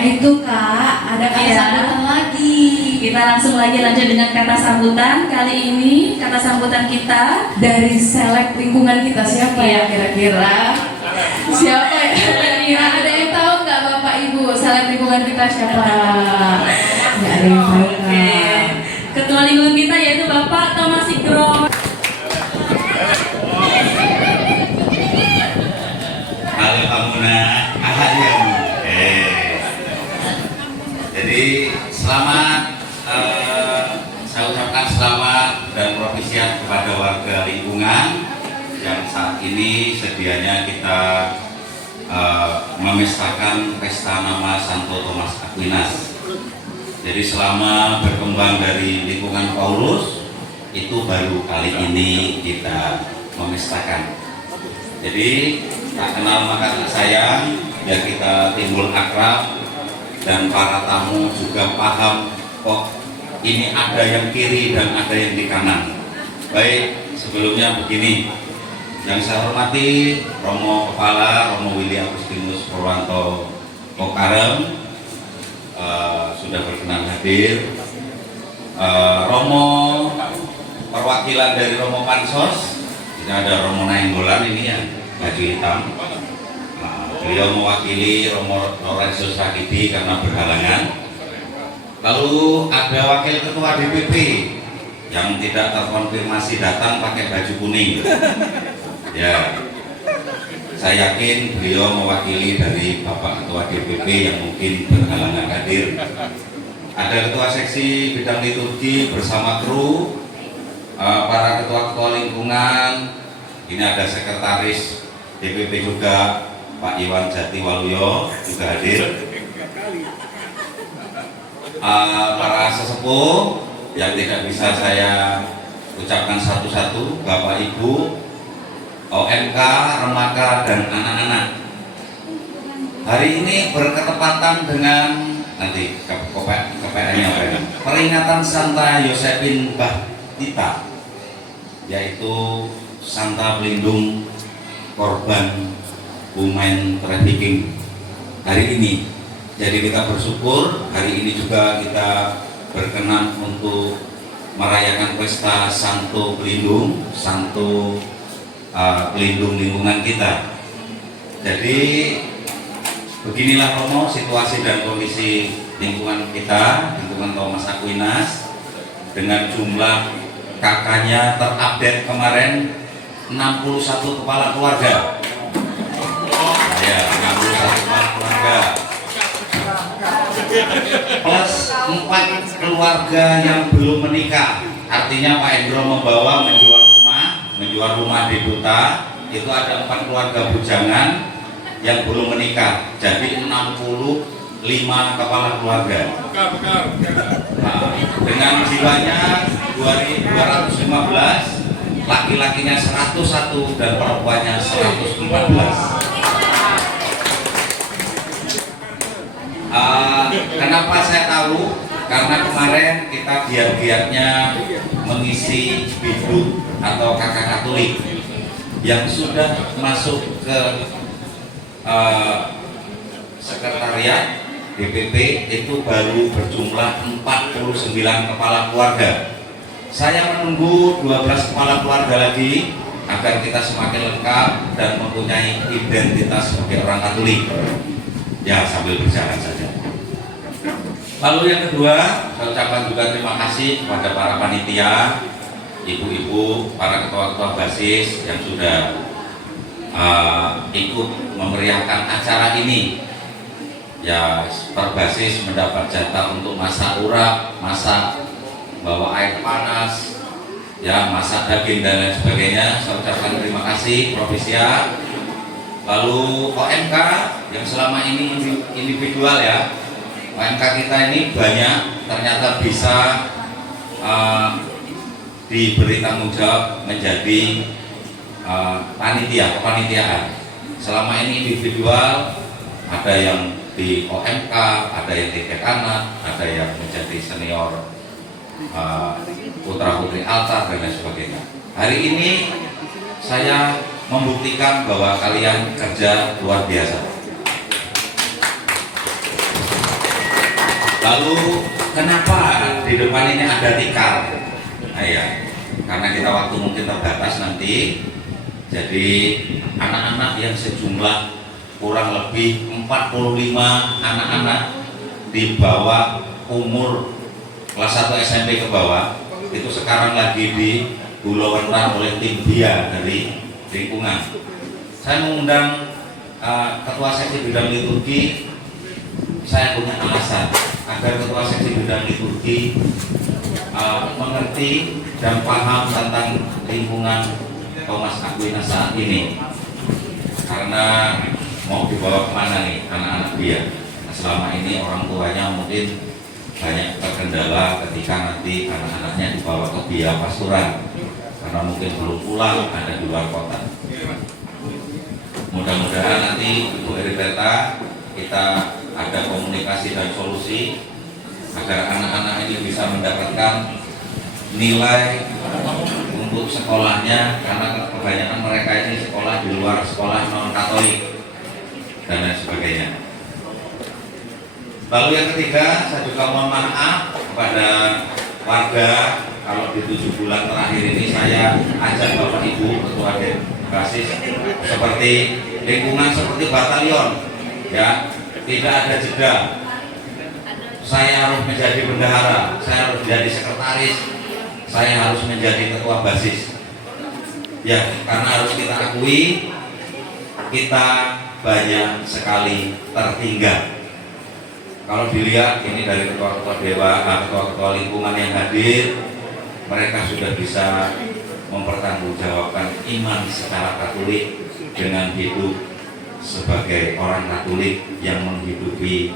itu Kak, ada kata Iya. sambutan lagi. Kita langsung lagi lanjut dengan kata sambutan. Kali ini kata sambutan kita Dari seleb lingkungan kita siapa ya kira-kira? Siapa ya kira-kira? Ada yang tahu nggak Bapak Ibu seleb lingkungan kita siapa? Nggak ada yang tahu Oke. Kak. Ketua lingkungan kita yaitu Bapak Thomas Sigro. Halo Kamuna, ahayam. Jadi selamat, saya ucapkan selamat dan propisiat kepada warga lingkungan yang saat ini sedianya kita memestakan pesta nama Santo Thomas Aquinas. Jadi selama berkembang dari lingkungan Paulus itu baru kali ini kita memestakan. Jadi tak kenal maka tak sayang, ya kita timbul akrab dan para tamu juga paham kok ini ada yang kiri dan ada yang di kanan. Baik, sebelumnya begini, yang saya hormati Romo Kepala Romo Willy Agustinus Purwanto Pokarem sudah berkenan hadir. Romo perwakilan dari Romo Pansos, ini ada Romo Nainggolan ini ya, baju hitam. Beliau mewakili Romo Lorenzo Sakiti karena berhalangan. Lalu ada wakil ketua DPP yang tidak terkonfirmasi datang pakai baju kuning. Ya, saya yakin beliau mewakili dari Bapak Ketua DPP yang mungkin berhalangan hadir. Ada ketua seksi bidang liturgi bersama kru, para ketua-ketua lingkungan. Ini ada sekretaris DPP juga, Pak Iwan Jatiwaluyo juga hadir. Para sesepuh yang tidak bisa saya ucapkan satu-satu, Bapak Ibu, OMK, remaja dan anak-anak. Hari ini berketepatan dengan nanti KPN-nya peringatan Santa Yosefin Bahtita, yaitu Santa Pelindung Korban Women Trafficking hari ini. Jadi kita bersyukur hari ini juga kita berkenan untuk merayakan pesta Santo Pelindung, Santo pelindung lingkungan kita. Jadi beginilah Romo situasi dan kondisi lingkungan kita, lingkungan Thomas Aquinas, dengan jumlah kakaknya terupdate kemarin 61 kepala keluarga. Ya, 61 kepala keluarga. Plus 4 keluarga yang belum menikah. Artinya Pak Endro membawa menjual rumah di Duta, itu ada 4 keluarga bujangan yang belum menikah. Jadi 65 kepala keluarga. Nah, dengan jiwanya 215, laki-lakinya 101 dan perempuannya 114. Kenapa saya tahu? Karena kemarin kita giat-giatnya mengisi biduk atau kakak Katolik yang sudah masuk ke sekretariat DPP itu baru berjumlah 49 kepala keluarga. Saya menunggu 12 kepala keluarga lagi agar kita semakin lengkap dan mempunyai identitas sebagai orang Katolik. Ya, sambil berjalan saja. Lalu yang kedua, saya ucapkan juga terima kasih kepada para panitia, ibu-ibu, para ketua-ketua basis yang sudah ikut memeriahkan acara ini. Ya, per basis mendapat jatah untuk masak urap, masak bawa air panas, ya, masak daging dan lain sebagainya. Saya ucapkan terima kasih Provisia. Lalu OMK yang selama ini individual ya, OMK kita ini banyak ternyata bisa diberi tanggung jawab menjadi kepanitiaan. Selama ini individual, ada yang di OMK, ada yang di Dekana, ada yang menjadi senior putra putri altar dan lain sebagainya. Hari ini saya membuktikan bahwa kalian kerja luar biasa. Lalu kenapa di depan ini ada tikar? Nah, ya, karena kita waktu mungkin terbatas nanti, jadi anak-anak yang sejumlah kurang lebih 45 anak-anak di bawah umur kelas 1 SMP ke bawah itu sekarang lagi di Bulauan oleh tim BIA dari lingkungan. Saya mengundang ketua seksi bidang liturgi. Saya punya alasan agar ketua seksi bidang liturgi mengerti dan paham tentang lingkungan Thomas Aquinas saat ini, karena mau dibawa kemana nih anak-anak dia. Nah, selama ini orang tuanya mungkin banyak terkendala ketika nanti anak-anaknya dibawa ke BIA Pasturan karena mungkin belum pulang, ada di luar kota. Mudah-mudahan nanti Ibu Heriberta kita ada komunikasi dan solusi agar anak-anak ini bisa mendapatkan nilai untuk sekolahnya, karena kebanyakan mereka ini sekolah di luar sekolah non Katolik dan lain sebagainya. Lalu yang ketiga, saya juga mohon maaf kepada warga kalau di 7 bulan terakhir ini saya ajak Bapak Ibu Ketua Basis seperti lingkungan seperti batalion, ya, tidak ada jeda. Saya harus menjadi bendahara, saya harus menjadi sekretaris, saya harus menjadi ketua basis. Ya, karena harus kita akui kita banyak sekali tertinggal. Kalau dilihat ini dari ketua-ketua dewa, ketua-ketua lingkungan yang hadir, mereka sudah bisa mempertanggungjawabkan iman secara Katolik dengan hidup sebagai orang Katolik yang menghidupi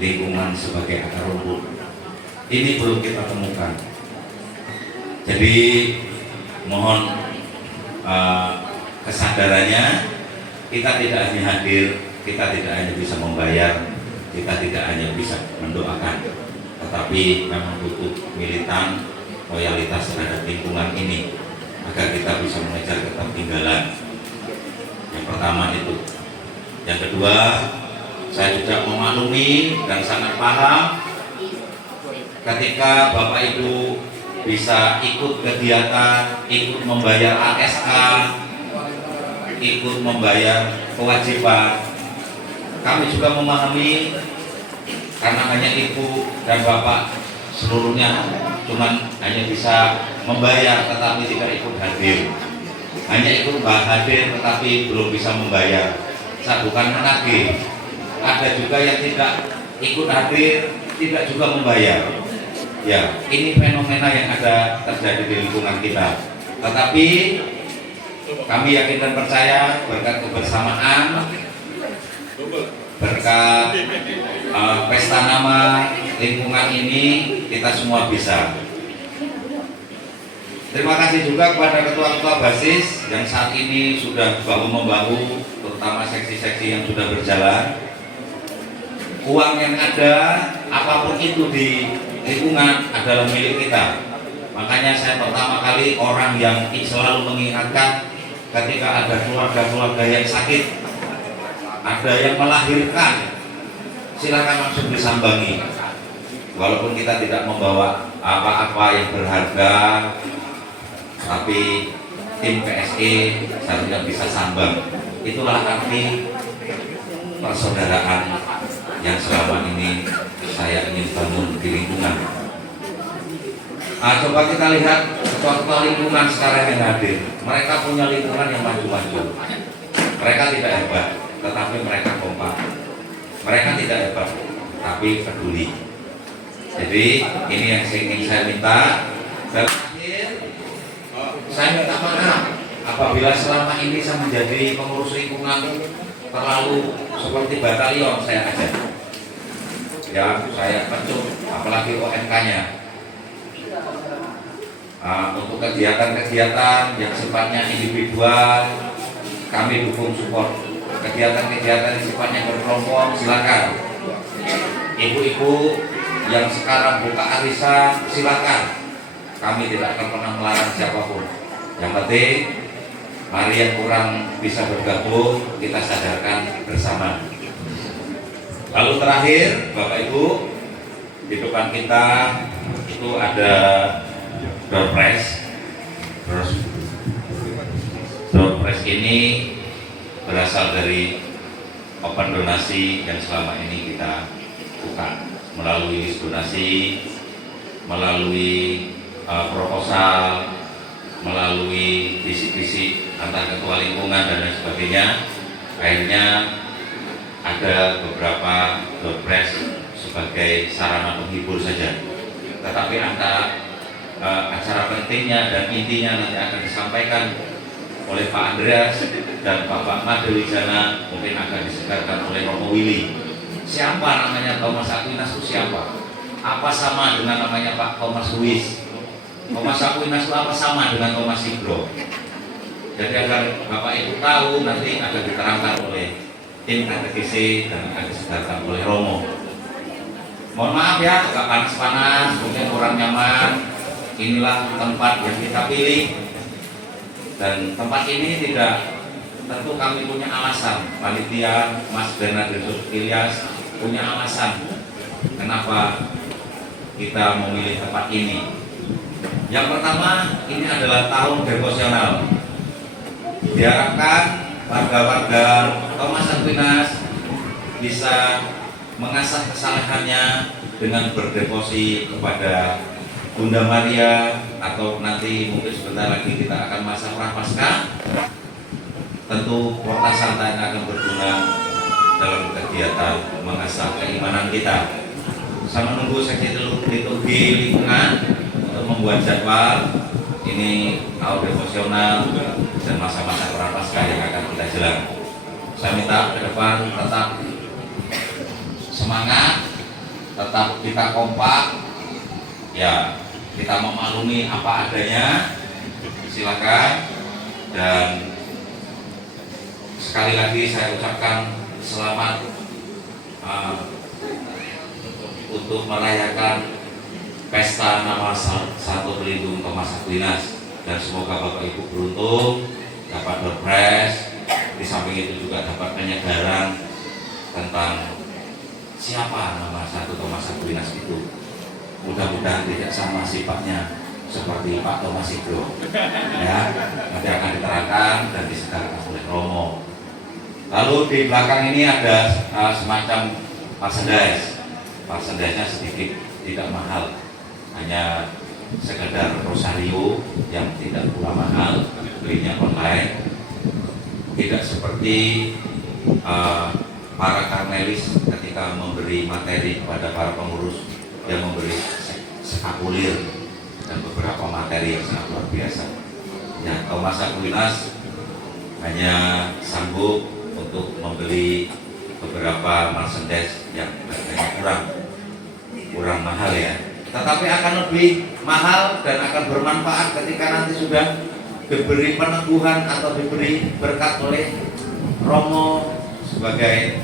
lingkungan sebagai akar rumput. Ini belum kita temukan. Jadi mohon kesadarannya, kita tidak hanya hadir, kita tidak hanya bisa membayar, kita tidak hanya bisa mendoakan, tetapi memang butuh militan loyalitas terhadap lingkungan ini agar kita bisa mengejar ketertinggalan. Yang pertama itu. Yang kedua, saya juga memaklumi dan sangat paham ketika Bapak Ibu bisa ikut kegiatan, ikut membayar ASK, ikut membayar kewajiban. Kami juga memahami karena hanya Ibu dan Bapak seluruhnya cuman hanya bisa membayar tetapi tidak ikut hadir. Hanya ikut hadir tetapi belum bisa membayar. Saya bukan menagih. Ada juga yang tidak ikut hadir, tidak juga membayar. Ya, ini fenomena yang ada terjadi di lingkungan kita. Tetapi kami yakin dan percaya berkat kebersamaan, berkat pesta nama lingkungan ini, kita semua bisa. Terima kasih juga kepada ketua-ketua basis yang saat ini sudah bahu-membahu, terutama seksi-seksi yang sudah berjalan. Uang yang ada, apapun itu di lingkungan adalah milik kita. Makanya saya pertama kali orang yang selalu mengingatkan ketika ada keluarga-keluarga yang sakit, ada yang melahirkan, silakan langsung disambangi. Walaupun kita tidak membawa apa-apa yang berharga, tapi tim PSE seharusnya bisa sambang. Itulah arti persaudaraan yang selama ini saya ingin bangun di lingkungan. Coba kita lihat ketua-ketua lingkungan sekarang yang hadir. Mereka punya lingkungan yang maju-maju. Mereka tidak hebat, tetapi mereka kompak. Mereka tidak hebat, tapi peduli. Jadi ini yang ingin saya minta. Dan akhir, saya minta maaf apabila selama ini saya menjadi pengurus lingkungan terlalu seperti batalion saya aja. Ya, saya pecut, apalagi OMK-nya. Untuk kegiatan-kegiatan yang sifatnya individual, kami dukung support. Kegiatan-kegiatan yang sifatnya berkelompok, silakan. Ibu-ibu yang sekarang buka arisan, silakan. Kami tidak akan pernah melarang siapapun. Yang penting, mari yang kurang bisa bergabung, kita sadarkan bersama. Lalu terakhir, Bapak Ibu, Di depan kita itu ada door prize. Door prize ini berasal dari open donasi yang selama ini kita buka melalui list donasi, melalui proposal, melalui bisik-bisik antar ketua lingkungan dan lain sebagainya. Akhirnya ada beberapa door prize sebagai sarana penghibur saja. Tetapi acara pentingnya dan intinya nanti akan disampaikan oleh Pak Andreas dan Bapak Made Wijana, mungkin akan disegarkan oleh Romo Willy. Siapa namanya Thomas Aquinas itu siapa? Apa sama dengan namanya Pak Thomas Lewis? Thomas Aquinas itu apa sama dengan Thomas Hibro? Jadi agar Bapak Ibu tahu, nanti akan diterangkan oleh tim KTGC dan akan disegarkan oleh Romo. Mohon maaf ya, agak panas-panas, mungkin kurang nyaman. Inilah tempat yang kita pilih. Dan tempat ini tidak, tentu kami punya alasan, panitia Mas Bernardus Ilyas punya alasan kenapa kita memilih tempat ini. Yang pertama, ini adalah tahun devosional. Diharapkan warga-warga Thomas Aquinas bisa mengasah kesalehannya dengan berdevosi kepada Bunda Maria, atau nanti mungkin sebentar lagi kita akan masa prapaskah. Tentu Kota Santa akan berguna dalam kegiatan mengasah keimanan kita. Saya menunggu seksi liturgi lingkungan untuk membuat jadwal ini tahun devosional dan masa-masa prapaskah yang akan kita jalan. Saya minta ke depan tetap semangat, tetap kita kompak, ya kita memaklumi apa adanya, silakan. Dan sekali lagi saya ucapkan selamat untuk merayakan pesta nama Santo Pelindung Thomas Aquinas, dan semoga Bapak Ibu beruntung dapat door prize. Di samping itu juga dapat penyegaran tentang siapa nama Santo Thomas Aquinas itu. Mudah-mudahan tidak sama sifatnya seperti Pak Thomas Hibro, ya, nanti akan diterangkan dan disegarkan oleh Romo. Lalu di belakang ini ada semacam merchandise. Merchandise-nya sedikit tidak mahal, hanya sekedar rosario yang tidak pula mahal, belinya online. Tidak seperti para karmelis ketika memberi materi kepada para pengurus, yang memberi skapulir dan beberapa materi yang sangat luar biasa. Ya, Thomas Aquinas hanya sanggup untuk membeli beberapa merchandise yang harganya kurang mahal ya, tetapi akan lebih mahal dan akan bermanfaat ketika nanti sudah diberi peneguhan atau diberi berkat oleh Romo sebagai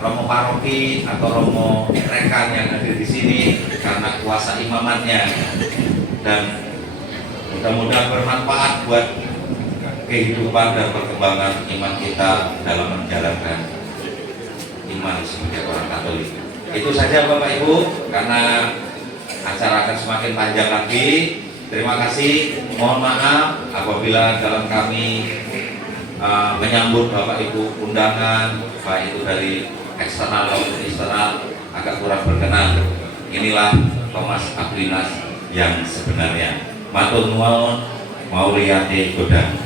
Romo paroki atau Romo rekan yang hadir di sini karena kuasa imamannya, dan mudah-mudahan bermanfaat buat kehidupan dan perkembangan iman kita dalam menjalankan iman sebagai orang Katolik. Itu saja Bapak Ibu, karena acara akan semakin panjang lagi. Terima kasih, mohon maaf apabila dalam kami menyambut Bapak Ibu undangan, baik itu dari eksternal maupun internal, agak kurang berkenan. Inilah Thomas Aquinas yang sebenarnya. Matur nuwun, Mauriate Godang.